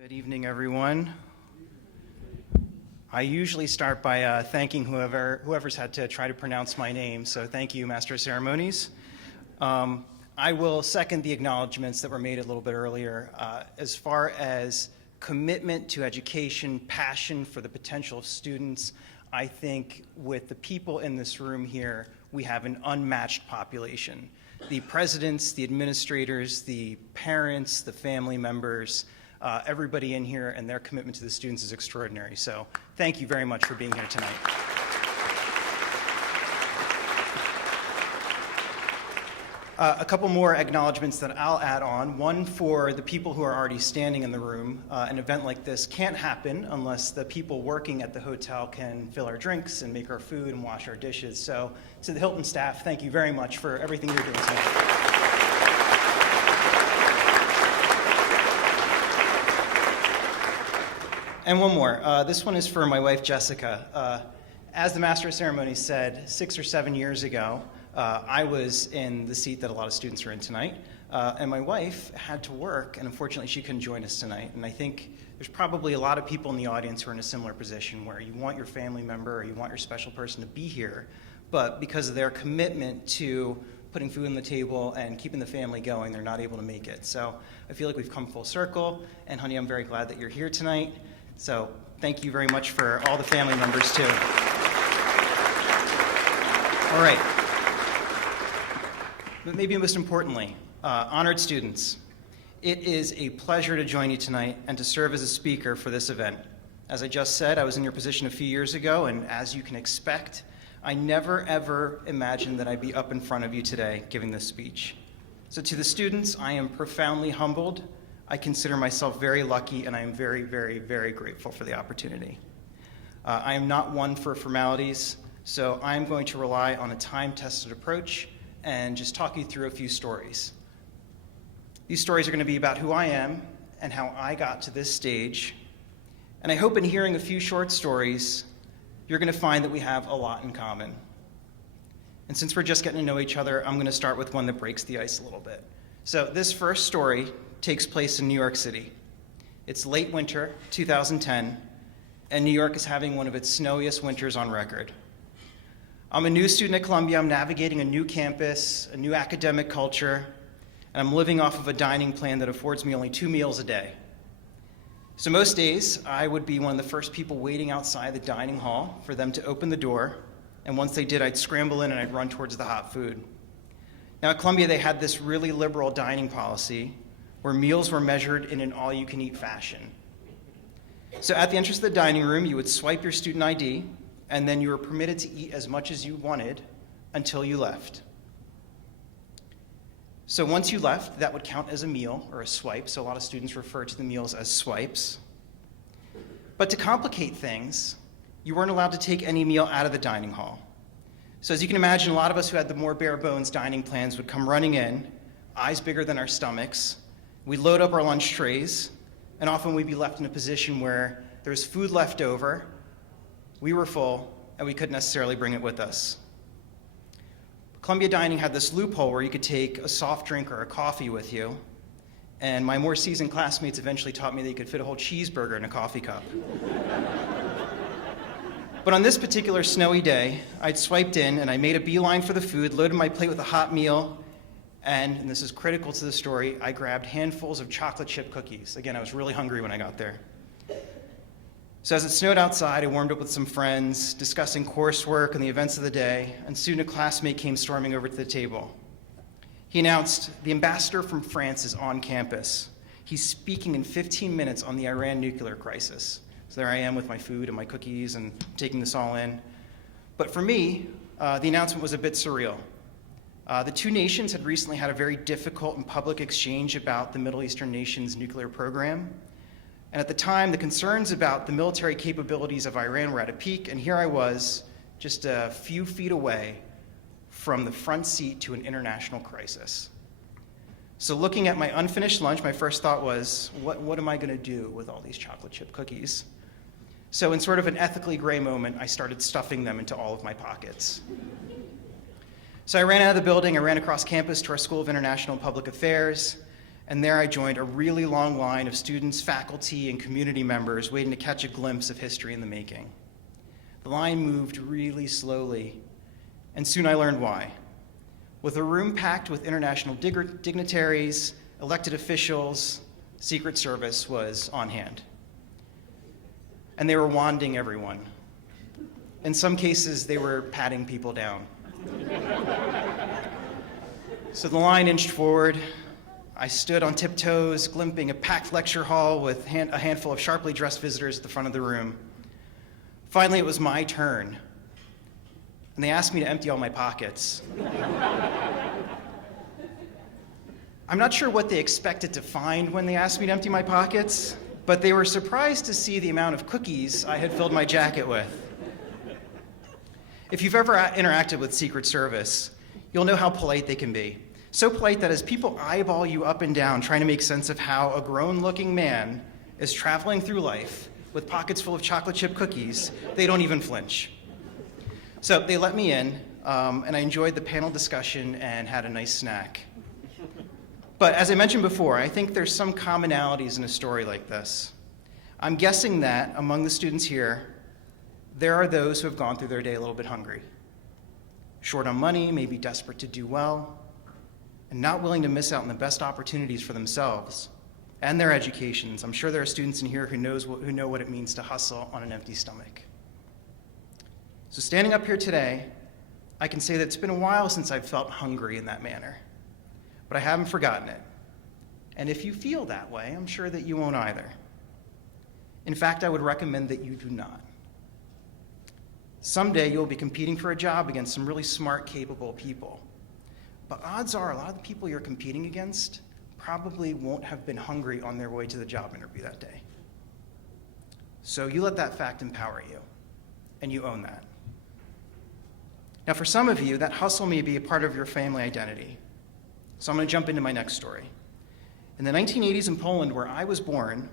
Good evening, everyone. I usually start by thanking whoever's had to try to pronounce my name, so thank you, Master of Ceremonies. I will second the acknowledgments that were made a little bit earlier. As far as commitment to education, passion for the potential of students, I think with the people in this room here, we have an unmatched population. The presidents, the administrators, the parents, the family members, everybody in here and their commitment to the students is extraordinary. So thank you very much for being here tonight. A couple more acknowledgments that I'll add on. One for the people who are already standing in the room. An event like this can't happen unless the people working at the hotel can fill our drinks and make our food and wash our dishes. So to the Hilton staff, thank you very much for everything you're doing tonight. And one more. This one is for my wife, Jessica. As the Master of Ceremonies said, 6 or 7 years ago, I was in the seat that a lot of students are in tonight, and my wife had to work, and unfortunately she couldn't join us tonight. And I think there's probably a lot of people in the audience who are in a similar position where you want your family member or you want your special person to be here, but because of their commitment to putting food on the table and keeping the family going, they're not able to make it. So I feel like we've come full circle, and honey, I'm very glad that you're here tonight. So thank you very much for all the family members too. All right. But maybe most importantly, honored students, it is a pleasure to join you tonight and to serve as a speaker for this event. As I just said, I was in your position a few years ago, and as you can expect, I never ever imagined that I'd be up in front of you today giving this speech. So to the students, I am profoundly humbled. I consider myself very lucky, and I am very, very, very grateful for the opportunity. I am not one for formalities, so I'm going to rely on a time-tested approach and just talk you through a few stories. These stories are going to be about who I am and how I got to this stage, and I hope in hearing a few short stories, you're going to find that we have a lot in common. And since we're just getting to know each other, I'm going to start with one that breaks the ice a little bit. So this first story takes place in New York City. It's late winter, 2010, and New York is having one of its snowiest winters on record. I'm a new student at Columbia. I'm navigating a new campus, a new academic culture, and I'm living off of a dining plan that affords me only 2 meals a day. So most days, I would be one of the first people waiting outside the dining hall for them to open the door, and once they did, I'd scramble in and I'd run towards the hot food. Now at Columbia, they had this really liberal dining policy where meals were measured in an all-you-can-eat fashion. So at the entrance of the dining room, you would swipe your student ID, and then you were permitted to eat as much as you wanted until you left. So once you left, that would count as a meal or a swipe, so a lot of students refer to the meals as swipes. But to complicate things, you weren't allowed to take any meal out of the dining hall. So as you can imagine, a lot of us who had the more bare bones dining plans would come running in, eyes bigger than our stomachs. We'd load up our lunch trays, and often we'd be left in a position where there was food left over, we were full, and we couldn't necessarily bring it with us. Columbia Dining had this loophole where you could take a soft drink or a coffee with you, and my more seasoned classmates eventually taught me that you could fit a whole cheeseburger in a coffee cup. But on this particular snowy day, I'd swiped in and I made a beeline for the food, loaded my plate with a hot meal, and this is critical to the story, I grabbed handfuls of chocolate chip cookies. Again, I was really hungry when I got there. So as it snowed outside, I warmed up with some friends, discussing coursework and the events of the day, and soon a classmate came storming over to the table. He announced, "The ambassador from France is on campus. He's speaking in 15 minutes on the Iran nuclear crisis." So there I am with my food and my cookies and taking this all in. But for me, the announcement was a bit surreal. The two nations had recently had a very difficult and public exchange about the Middle Eastern nation's nuclear program. And at the time, the concerns about the military capabilities of Iran were at a peak, and here I was, just a few feet away from the front seat to an international crisis. So looking at my unfinished lunch, my first thought was, what am I going to do with all these chocolate chip cookies? So in sort of an ethically gray moment, I started stuffing them into all of my pockets. So I ran out of the building, I ran across campus to our School of International Public Affairs, and there I joined a really long line of students, faculty, and community members waiting to catch a glimpse of history in the making. The line moved really slowly, and soon I learned why. With a room packed with international dignitaries, elected officials, Secret Service was on hand. And they were wanding everyone. In some cases, they were patting people down. So the line inched forward. I stood on tiptoes, glimpsing a packed lecture hall with a handful of sharply dressed visitors at the front of the room. Finally, it was my turn, and they asked me to empty all my pockets. I'm not sure what they expected to find when they asked me to empty my pockets, but they were surprised to see the amount of cookies I had filled my jacket with. If you've ever interacted with Secret Service, you'll know how polite they can be. So polite that as people eyeball you up and down trying to make sense of how a grown-looking man is traveling through life with pockets full of chocolate chip cookies, they don't even flinch. So they let me in, and I enjoyed the panel discussion and had a nice snack. But as I mentioned before, I think there's some commonalities in a story like this. I'm guessing that among the students here, there are those who have gone through their day a little bit hungry, short on money, maybe desperate to do well, and not willing to miss out on the best opportunities for themselves and their educations. I'm sure there are students in here who know what it means to hustle on an empty stomach. So standing up here today, I can say that it's been a while since I've felt hungry in that manner, but I haven't forgotten it. And if you feel that way, I'm sure that you won't either. In fact, I would recommend that you do not. Someday you'll be competing for a job against some really smart, capable people. But odds are a lot of the people you're competing against probably won't have been hungry on their way to the job interview that day. So you let that fact empower you, and you own that. Now for some of you, that hustle may be a part of your family identity. So I'm going to jump into my next story. In the 1980s in Poland, where I was born,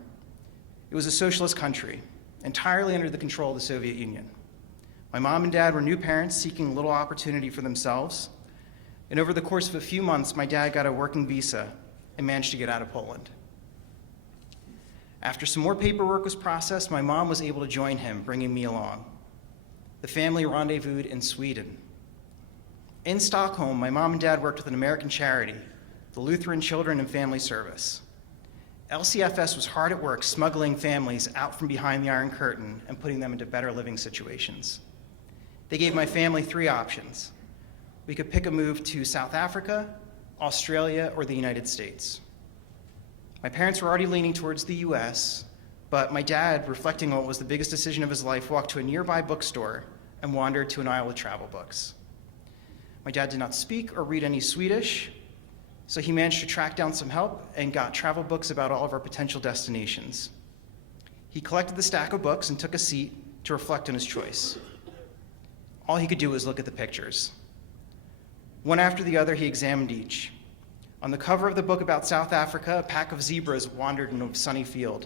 it was a socialist country, entirely under the control of the Soviet Union. My mom and dad were new parents seeking a little opportunity for themselves. And over the course of a few months, my dad got a working visa and managed to get out of Poland. After some more paperwork was processed, my mom was able to join him, bringing me along. The family rendezvoused in Sweden. In Stockholm, my mom and dad worked with an American charity, the Lutheran Children and Family Service. LCFS was hard at work smuggling families out from behind the Iron Curtain and putting them into better living situations. They gave my family 3 options. We could pick a move to South Africa, Australia, or the United States. My parents were already leaning towards the US, but my dad, reflecting on what was the biggest decision of his life, walked to a nearby bookstore and wandered to an aisle with travel books. My dad did not speak or read any Swedish, so he managed to track down some help and got travel books about all of our potential destinations. He collected the stack of books and took a seat to reflect on his choice. All he could do was look at the pictures. One after the other, he examined each. On the cover of the book about South Africa, a pack of zebras wandered in a sunny field.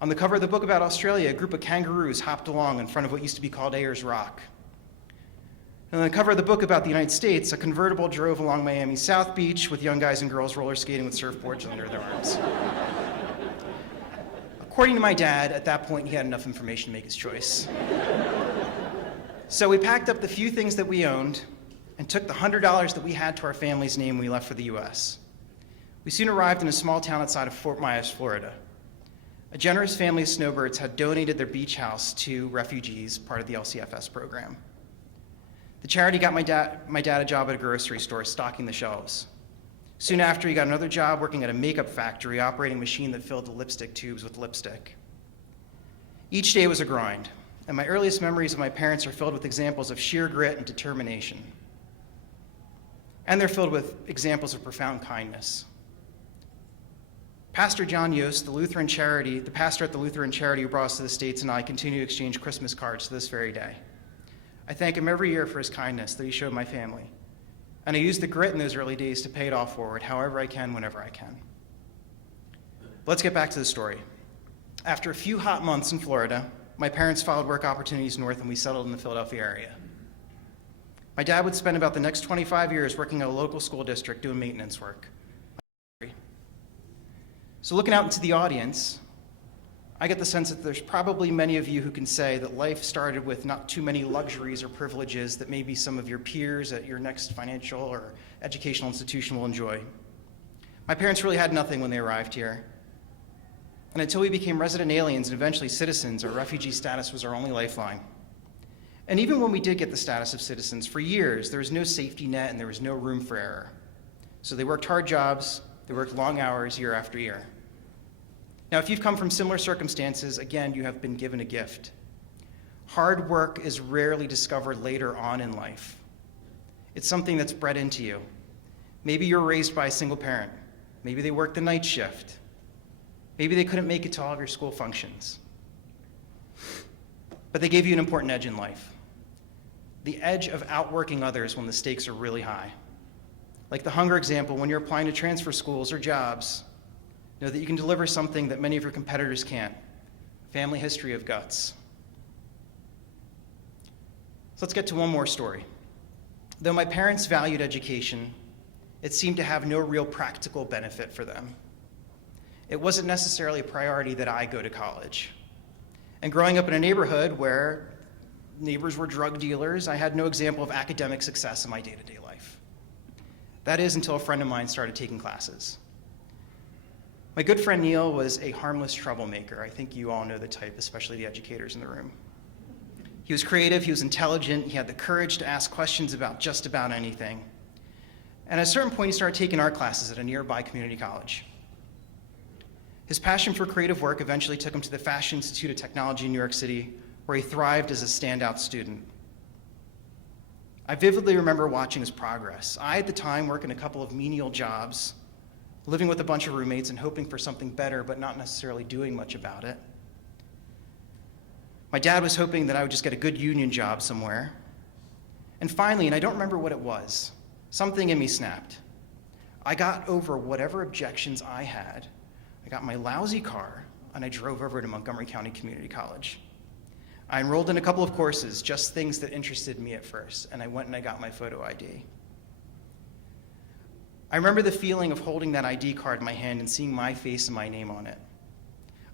On the cover of the book about Australia, a group of kangaroos hopped along in front of what used to be called Ayers Rock. And on the cover of the book about the United States, a convertible drove along Miami's South Beach with young guys and girls roller skating with surfboards under their arms. According to my dad, at that point, he had enough information to make his choice. So we packed up the few things that we owned and took the $100 that we had to our family's name when we left for the US. We soon arrived in a small town outside of Fort Myers, Florida. A generous family of snowbirds had donated their beach house to refugees, part of the LCFS program. The charity got my dad a job at a grocery store, stocking the shelves. Soon after, he got another job working at a makeup factory, operating a machine that filled the lipstick tubes with lipstick. Each day was a grind, and my earliest memories of my parents are filled with examples of sheer grit and determination. And they're filled with examples of profound kindness. Pastor John Yost, the pastor at the Lutheran charity who brought us to the States, and I continue to exchange Christmas cards to this very day. I thank him every year for his kindness that he showed my family. And I use the grit in those early days to pay it all forward, however I can, whenever I can. Let's get back to the story. After a few hot months in Florida, my parents followed work opportunities north and we settled in the Philadelphia area. My dad would spend about the next 25 years working at a local school district doing maintenance work. So looking out into the audience, I get the sense that there's probably many of you who can say that life started with not too many luxuries or privileges that maybe some of your peers at your next financial or educational institution will enjoy. My parents really had nothing when they arrived here. And until we became resident aliens and eventually citizens, our refugee status was our only lifeline. And even when we did get the status of citizens, for years there was no safety net and there was no room for error. So they worked hard jobs, they worked long hours year after year. Now, if you've come from similar circumstances, again, you have been given a gift. Hard work is rarely discovered later on in life. It's something that's bred into you. Maybe you're raised by a single parent. Maybe they worked the night shift. Maybe they couldn't make it to all of your school functions. But they gave you an important edge in life. The edge of outworking others when the stakes are really high. Like the hunger example, when you're applying to transfer schools or jobs, know that you can deliver something that many of your competitors can't. Family history of guts. So let's get to one more story. Though my parents valued education, it seemed to have no real practical benefit for them. It wasn't necessarily a priority that I go to college. And growing up in a neighborhood where neighbors were drug dealers, I had no example of academic success in my day-to-day life. That is until a friend of mine started taking classes. My good friend Neil was a harmless troublemaker. I think you all know the type, especially the educators in the room. He was creative, he was intelligent, he had the courage to ask questions about just about anything. And at a certain point, he started taking art classes at a nearby community college. His passion for creative work eventually took him to the Fashion Institute of Technology in New York City, where he thrived as a standout student. I vividly remember watching his progress. I, at the time, working a couple of menial jobs, living with a bunch of roommates and hoping for something better, but not necessarily doing much about it. My dad was hoping that I would just get a good union job somewhere. And finally, and I don't remember what it was, something in me snapped. I got over whatever objections I had. I got my lousy car, and I drove over to Montgomery County Community College. I enrolled in a couple of courses, just things that interested me at first, and I went and I got my photo ID. I remember the feeling of holding that ID card in my hand and seeing my face and my name on it.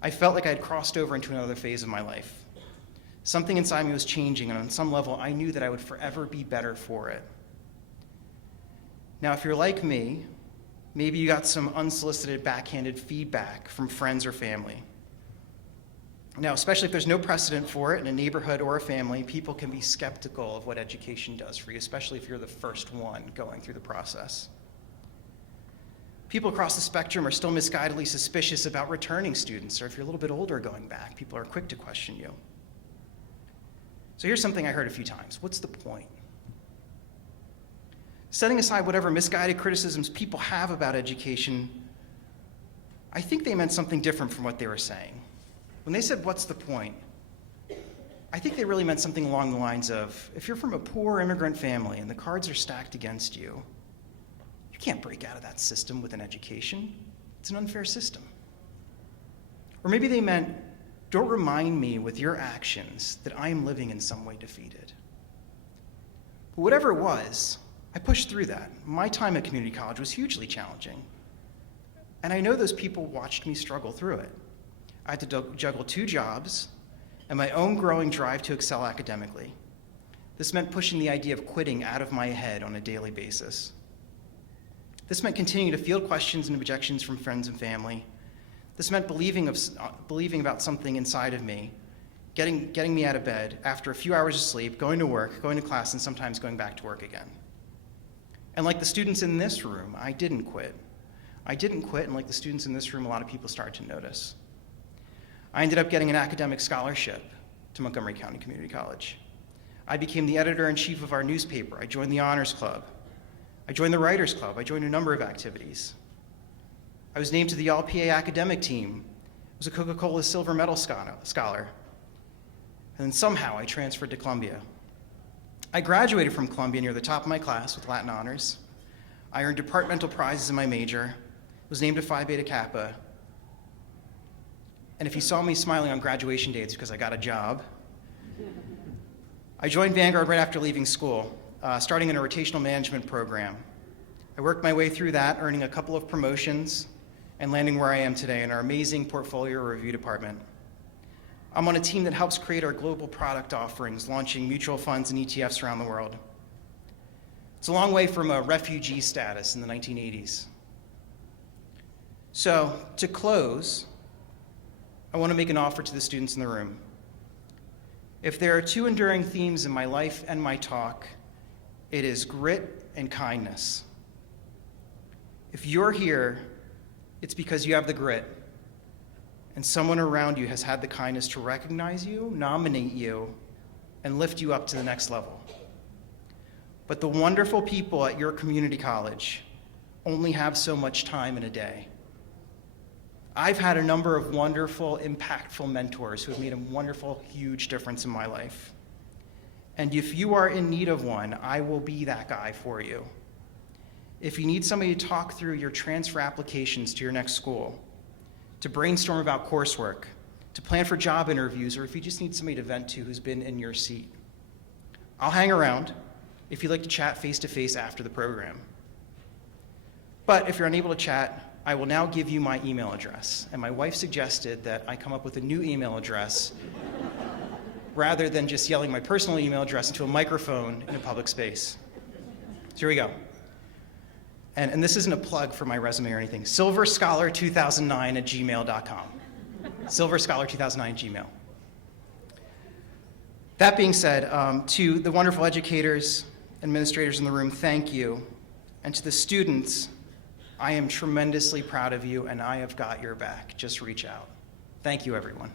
I felt like I had crossed over into another phase of my life. Something inside me was changing, and on some level, I knew that I would forever be better for it. Now, if you're like me, maybe you got some unsolicited backhanded feedback from friends or family. Now, especially if there's no precedent for it in a neighborhood or a family, people can be skeptical of what education does for you, especially if you're the first one going through the process. People across the spectrum are still misguidedly suspicious about returning students, or if you're a little bit older going back, people are quick to question you. So here's something I heard a few times. What's the point? Setting aside whatever misguided criticisms people have about education, I think they meant something different from what they were saying. When they said, what's the point? I think they really meant something along the lines of, if you're from a poor immigrant family and the cards are stacked against you, you can't break out of that system with an education. It's an unfair system. Or maybe they meant, don't remind me with your actions that I am living in some way defeated. But whatever it was, I pushed through that. My time at community college was hugely challenging. And I know those people watched me struggle through it. I had to juggle 2 jobs and my own growing drive to excel academically. This meant pushing the idea of quitting out of my head on a daily basis. This meant continuing to field questions and objections from friends and family. This meant believing about something inside of me, getting me out of bed after a few hours of sleep, going to work, going to class, and sometimes going back to work again. And like the students in this room, I didn't quit. And like the students in this room, a lot of people started to notice. I ended up getting an academic scholarship to Montgomery County Community College. I became the editor-in-chief of our newspaper. I joined the Honors Club. I joined the Writers Club. I joined a number of activities. I was named to the All-PA academic team. I was a Coca-Cola Silver Medal scholar. And then somehow I transferred to Columbia. I graduated from Columbia near the top of my class with Latin honors. I earned departmental prizes in my major, was named a Phi Beta Kappa. And if you saw me smiling on graduation day, it's because I got a job. I joined Vanguard right after leaving school, starting in a rotational management program. I worked my way through that, earning a couple of promotions, and landing where I am today in our amazing portfolio review department. I'm on a team that helps create our global product offerings, launching mutual funds and ETFs around the world. It's a long way from a refugee status in the 1980s. So, to close, I want to make an offer to the students in the room. If there are two enduring themes in my life and my talk, it is grit and kindness. If you're here, it's because you have the grit, and someone around you has had the kindness to recognize you, nominate you, and lift you up to the next level. But the wonderful people at your community college only have so much time in a day. I've had a number of wonderful, impactful mentors who have made a wonderful, huge difference in my life. And if you are in need of one, I will be that guy for you. If you need somebody to talk through your transfer applications to your next school, to brainstorm about coursework, to plan for job interviews, or if you just need somebody to vent to who's been in your seat, I'll hang around if you'd like to chat face-to-face after the program. But if you're unable to chat, I will now give you my email address. And my wife suggested that I come up with a new email address rather than just yelling my personal email address into a microphone in a public space. So here we go. And this isn't a plug for my resume or anything. silverscholar2009@gmail.com. silverscholar2009@gmail. That being said, to the wonderful educators, administrators in the room, thank you. And to the students, I am tremendously proud of you, and I have got your back. Just reach out. Thank you, everyone.